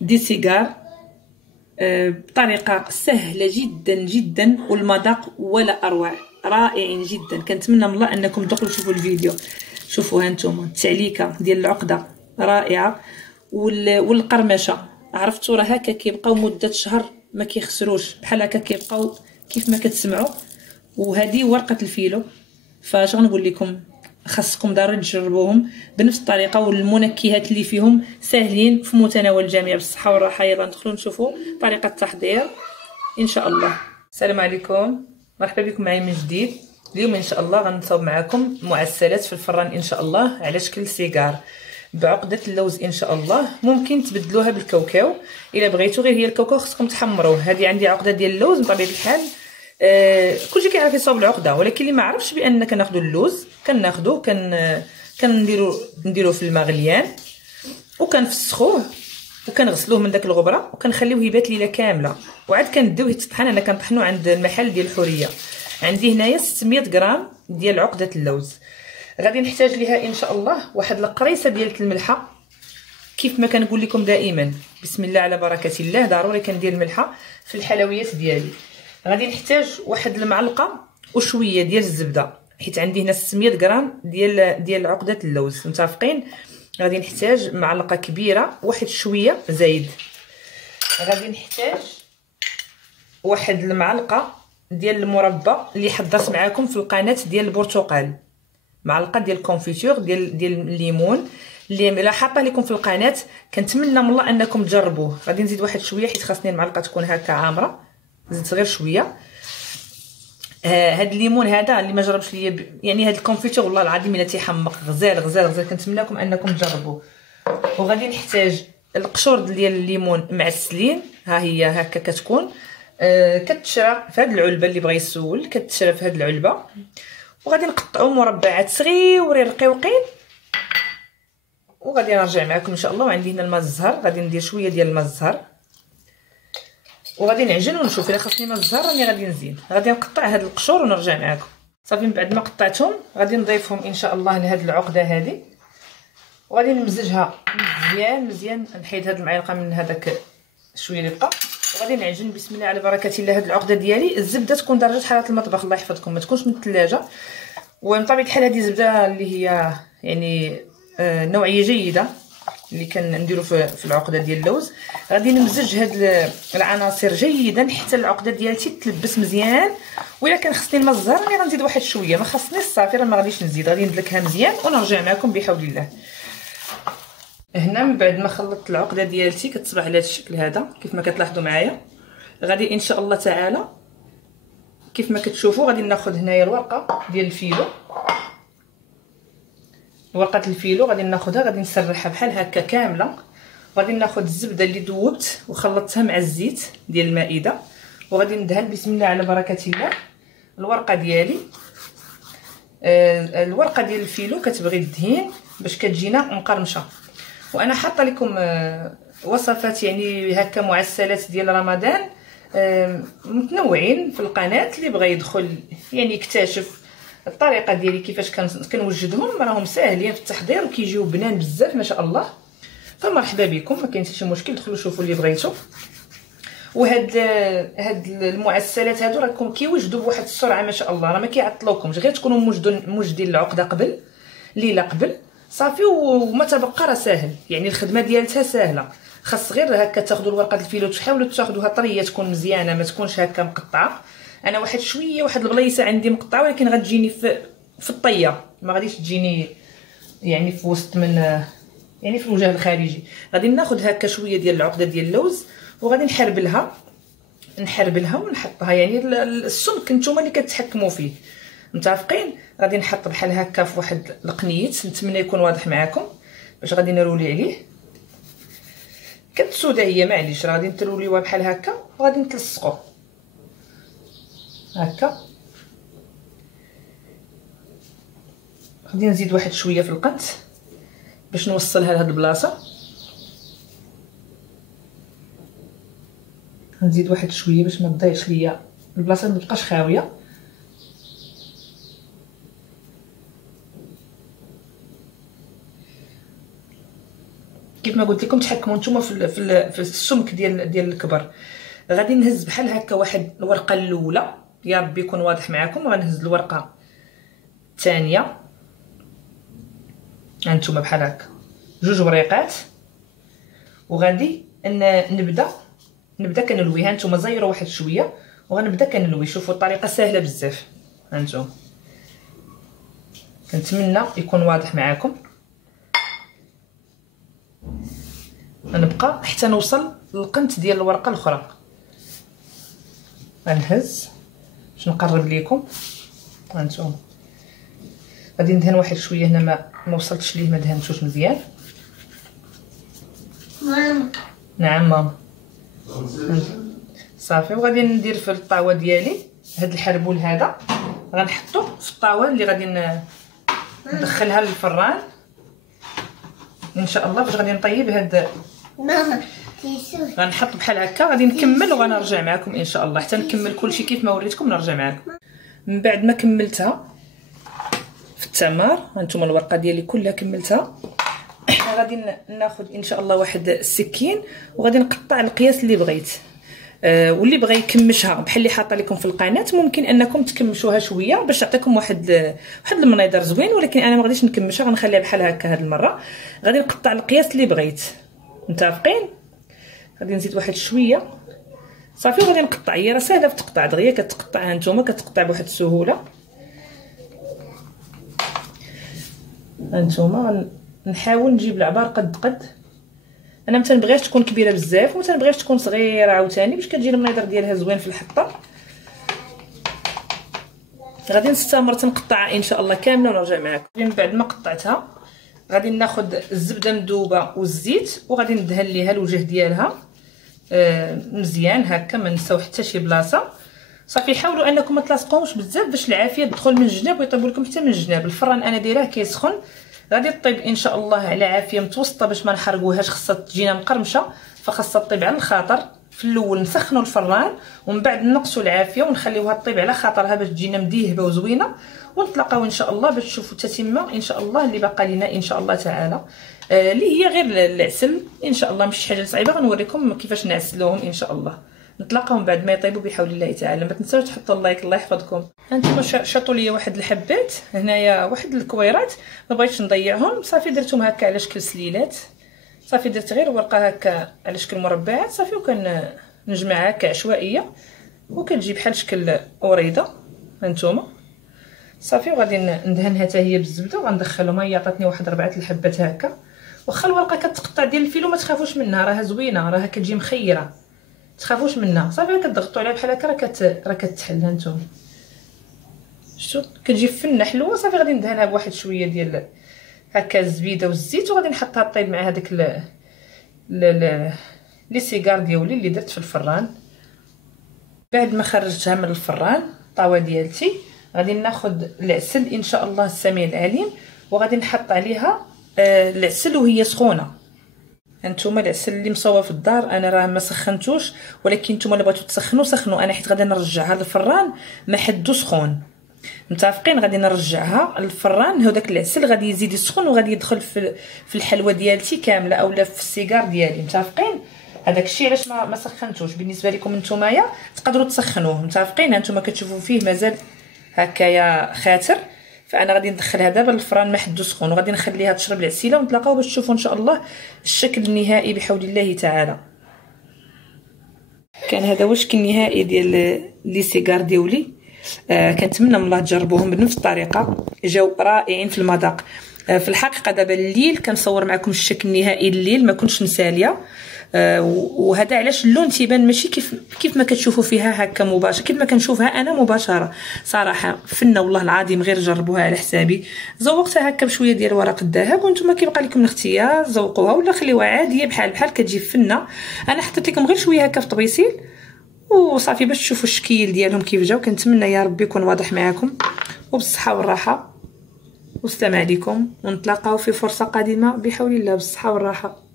دي سيجار بطريقه سهله جدا جدا، والمذاق ولا اروع، رائعين جدا. كنتمنى من الله انكم تدخلوا تشوفوا الفيديو. شوفوا هانتوما التعليكه ديال العقده رائعه، والقرمشه عرفتوا راه هكا كيبقاو مده شهر ما كيخسروش، بحال هكا كيبقاو كيف ما كتسمعوا. وهذه ورقه الفيلو، فاش غنقول لكم خاصكم ضروري تجربوهم بنفس الطريقه، والمنكهات اللي فيهم ساهلين في متناول الجميع بالصحه والراحه. يلا ندخلوا نشوفوا طريقه التحضير ان شاء الله. السلام عليكم، مرحبا بكم معايا من جديد. اليوم ان شاء الله غنصاوب معكم معسلات في الفران ان شاء الله على شكل سيجار بعقده اللوز ان شاء الله. ممكن تبدلوها بالكاوكاو الا بغيتو، غير هي الكاوكاو خصكم تحمروه. هذه عندي عقده ديال اللوز بطبيعه الحال. كلشي كيعرف يصاوب العقده، ولكن اللي ما عرفش بان كناخذوا اللوز كناخذوه كنديروه في الماء غليان وكنفسخوه وكنغسلوه من داك الغبره وكنخليوه يبات ليله كامله، وعاد كنديوه يتطحن. انا كنطحنو عند المحل ديال الحوريه. عندي هنايا 600 غرام ديال عقده اللوز. غادي نحتاج ليها ان شاء الله واحد القريصه ديال الملحه. كيف ما كنقول لكم دائما بسم الله على بركه الله، ضروري كندير الملحه في الحلويات ديالي. غادي نحتاج واحد المعلقه وشويه ديال الزبده، حيت عندي هنا 600 غرام ديال عقده اللوز. متفقين؟ غادي نحتاج معلقه كبيره واحد شويه زايد. غادي نحتاج واحد المعلقه ديال المربى اللي حضرت معاكم في القناه ديال البرتقال، معلقه ديال الكونفيتور ديال الليمون اللي حاطه لكم في القناه. كنتمنى من الله انكم تجربوه. غادي نزيد واحد شويه حيت خاصني المعلقه تكون هكا عامره، زدت غير شويه. هاد الليمون هذا اللي ما جربش ليا يعني هاد الكونفيتور والله العظيم الا تيحمق غزال غزال غزال. كنتمنىكم انكم تجربوه. وغادي نحتاج القشور ديال الليمون معسلين، ها هي هكا كتكون كتشرى في هاد العلبه. اللي بغى يسول كتشرى في هاد العلبه. وغادي نقطعوا مربعات صغيورين رقيقين، وغادي نرجع معكم ان شاء الله. وعندي هنا الماء الزهر، غادي ندير شويه ديال الماء الزهر وغادي نعجن ونشوف الا خاصني ماء الزهر راني غادي نزيد. غادي نقطع هاد القشور ونرجع معكم. صافي من بعد ما قطعتهم غادي نضيفهم ان شاء الله لهاد العقده هذه، وغادي نمزجها مزيان مزيان. نحيد هاد المعلقه من هذاك شويه اللي بقى، وغادي نعجن بسم الله على بركه الله. هاد العقده ديالي الزبده تكون درجه حراره المطبخ، الله يحفظكم، ما تكونش من الثلاجه. ومن طبيعه الحال هذه زبده اللي هي يعني نوعيه جيده اللي كنديروا في العقده ديال اللوز. غادي نمزج هاد العناصر جيدا حتى العقده ديالتي تلبس مزيان. وإلا كان خصني الماء الزهر راني غنزيد واحد شويه، ما خصنيش صافي راه ما غاديش نزيد. غادي ندلكها مزيان ونرجع معكم بحول الله. هنا من بعد ما خلطت العقده ديالتي كتصبح على هذا الشكل هذا كيف ما كتلاحظوا معايا. غادي ان شاء الله تعالى كيف ما كتشوفوا غادي ناخذ هنايا الورقه ديال الفيلو. ورقه الفيلو غادي ناخذها، غادي نسرحها بحال هكا كامله. وغادي ناخذ الزبده اللي ذوبت وخلطتها مع الزيت ديال المائده، وغادي ندهن بسم الله على بركه الله الورقه ديالي. الورقه ديال الفيلو كتبغي الدهين باش كتجينا مقرمشه. وانا حاطه لكم وصفات يعني هكا معسلات ديال رمضان متنوعين في القناه. اللي بغى يدخل يعني يكتشف الطريقه ديالي كيفاش كنوجدهم، راهم ساهلين في التحضير وكيجيو بنان بزاف ما شاء الله. فمرحبا بكم، ما كاين حتى شي مشكل، دخلوا شوفوا اللي بغيتو. وهاد المعسلات هادو راكم كيوجدوا بواحد السرعه ما شاء الله، راه ما كيعطلوكمش، غير تكونوا موجدين العقده قبل ليله قبل صافي وما تبقى راه ساهل. يعني الخدمه ديالتها ساهله، خاص غير هكا تاخذوا الورقه الفيلو تحاولوا تاخذوها طريه تكون مزيانه، ما تكونش هكا مقطعه. انا واحد شويه واحد البليصه عندي مقطعه، ولكن غتجيني في الطيه، ما غاديش تجيني يعني في وسط من يعني في الوجه الخارجي. غادي ناخذ هكا شويه ديال العقده ديال اللوز وغادي نحربلها ونحطها. يعني السمك نتوما اللي كتحكموا فيه، متفقين؟ غادي نحط بحال هكا في واحد القنيت، نتمنى يكون واضح معكم باش غادي نرولي عليه. كتسوده هي معليش، راه غادي نتروليوها بحال هكا وغادي نتلصقوا هكا. غادي نزيد واحد شويه في القنت باش نوصلها لهاد البلاصه. نزيد واحد شويه باش ما تضيعش ليا البلاصه، ما تبقاش خاويه. كيف ما قلت لكم تحكموا نتوما في السمك ديال الكبر. غادي نهز بحال هكا واحد الورقه الاولى، يا ربي يكون واضح معكم، وغنهز الورقه الثانيه هانتوما بحال هكا جوج وريقات، وغادي نبدا كنلوي. هانتوما زيروا واحد شويه وغنبدا كنلوي. شوفوا الطريقه سهله بزاف. هانتوما كنتمنى يكون واضح معكم. غنبقى حتى نوصل للقنت ديال الورقه الاخرى. غنهز باش نقرب لكم. هانتوما غادي ندهن واحد شويه هنا، ما وصلتش ليه، ما دهنتوش مزيان. ماما. نعم ماما. صافي. وغادي ندير في الطاوه ديالي هاد الحربول هذا، غنحطو في الطاوه اللي غادي ندخلها للفران ان شاء الله، باش غادي نطيب هاد. ماما غنحط بحال هكا، غادي نكمل وغنرجع معكم ان شاء الله حتى نكمل كلشي كيف ما وريتكم، نرجع معكم من بعد ما كملتها في التمر. هانتوما الورقه ديالي كلها كملتها. غادي ناخذ ان شاء الله واحد السكين وغادي نقطع القياس اللي بغيت. واللي بغى يكمشها بحال اللي حاطه لكم في القناه، ممكن انكم تكمشوها شويه باش تعطيكم واحد المنيضر زوين، ولكن انا ما غاديش نكمشها، غنخليها بحال هكا هاد المره. غادي نقطع القياس اللي بغيت. متفقين؟ غادي نزيد واحد شويه صافي، وغادي نقطع. هي راه ساهله في التقطاع، دغيا كتقطع. هانتوما كتقطع بواحد السهوله. هانتوما نحاول نجيب العبار قد انا ما تنبغيش تكون كبيره بزاف، وما تنبغيش تكون صغيره عاوتاني، باش كتجي المنيضر ديالها زوين في الحطه. غادي نستمر تنقطعها ان شاء الله كامله ونرجع معكم. من بعد ما قطعتها غادي ناخذ الزبده مذوبه والزيت، وغادي ندهن ليها الوجه ديالها مزيان هكا، ما نساو حتى شي بلاصه. صافي حاولوا انكم ما تلاصقوهمش بزاف باش العافيه تدخل من الجناب ويطيبوا لكم حتى من الجناب. الفران انا دايراه كيسخن، غادي طيب ان شاء الله على عافيه متوسطه باش ما نحرقوهاش. خاصها تجينا مقرمشه، فخاصها طيب على الخاطر. في الاول نسخنوا الفران ومن بعد نقصوا العافيه ونخليوها طيب على خاطرها باش تجينا مديهبه وزوينه. ونتلاقاو ان شاء الله باش تشوفوا التتمه ان شاء الله اللي باقا لينا ان شاء الله تعالى، اللي هي غير العسل ان شاء الله. ماشي حاجه صعيبه، غنوريكم كيفاش نعسلوهم ان شاء الله. نتلاقاو بعد ما يطيبوا بحول الله تعالى. ما تنساوش تحطوا اللايك، الله يحفظكم. هانتوما شاطوا لي واحد الحبات هنايا، واحد الكويرات، ما بغيتش نضيعهم. صافي درتهم هكا على شكل سليلات. صافي درت غير ورقه هكا على شكل مربعات صافي، وكنجمعها هكا عشوائيه وكتجي بحال شكل وريده. هانتوما صافي. وغادي ندهنها حتى هي بالزبده وغندخلهم. هي عطاتني واحد 4 الحبات هكا. واخا الورقه كتقطع ديال الفيلو ما تخافوش منها، راها زوينه، راها كتجي مخيره، تخافوش منها. صافي كتضغطوا عليها بحال هكا راه كتحل. هانتوما شفتوا كتجي فنه حلوه. صافي غادي ندهنها بواحد شويه ديال هكا الزبيده والزيت، وغادي نحطها طيب مع هذاك لي سيجار ديالي اللي درت في الفران. بعد ما خرجتها من الفران الطاوه ديالتي، غادي ناخذ العسل ان شاء الله السميع العليم، وغادي نحط عليها العسل وهي سخونه. هانتوما العسل اللي مصوب في الدار انا راه ما سخنتوش، ولكن نتوما اللي بغيتو تسخنوا سخنوا. انا حيت غادي نرجعها للفران ما حدو سخون. متفقين؟ غادي نرجعها للفران. هذاك العسل غادي يزيد يسخن وغادي يدخل في الحلوه ديالتي كامله اولا في السيجار ديالي. متفقين؟ هذاك الشيء علاش ما سخنتوش. بالنسبه لكم نتومايا تقدروا تسخنوه. متفقين؟ هانتوما كتشوفوا فيه مازال هكايا خاتر، فانا غادي ندخلها دابا للفران ما حدو سخون، وغادي نخليها تشرب العسيله. ونتلاقاو باش تشوفوا ان شاء الله الشكل النهائي بحول الله تعالى. كان هذا هو الشكل النهائي ديال لي سيجار ديولي. كنتمنى من الله تجربوهم بنفس الطريقه، جاو رائعين في المذاق. في الحقيقه دابا الليل كنصور معكم الشكل النهائي الليل، ما كنتش مساليه. وهذا علاش اللون تيبان ماشي كيف ما كتشوفوا فيها هكا مباشر، كيف ما كنشوفها انا مباشره. صراحه فنه والله العظيم، غير جربوها على حسابي. زوقتها هكا بشويه ديال ورق الذهب، وانتم كيبقى لكم الاختيار، زوقوها ولا خليوها عاديه بحال كتجي فنه. انا حطيت لكم غير شويه هكا في طبيسيل وصافي باش تشوفوا الشكل ديالهم كيف جاو. كنتمنى يا ربي يكون واضح معكم، وبالصحه والراحه. والسلام عليكم، ونتلاقاو في فرصه قادمه بحول الله بالصحه والراحه.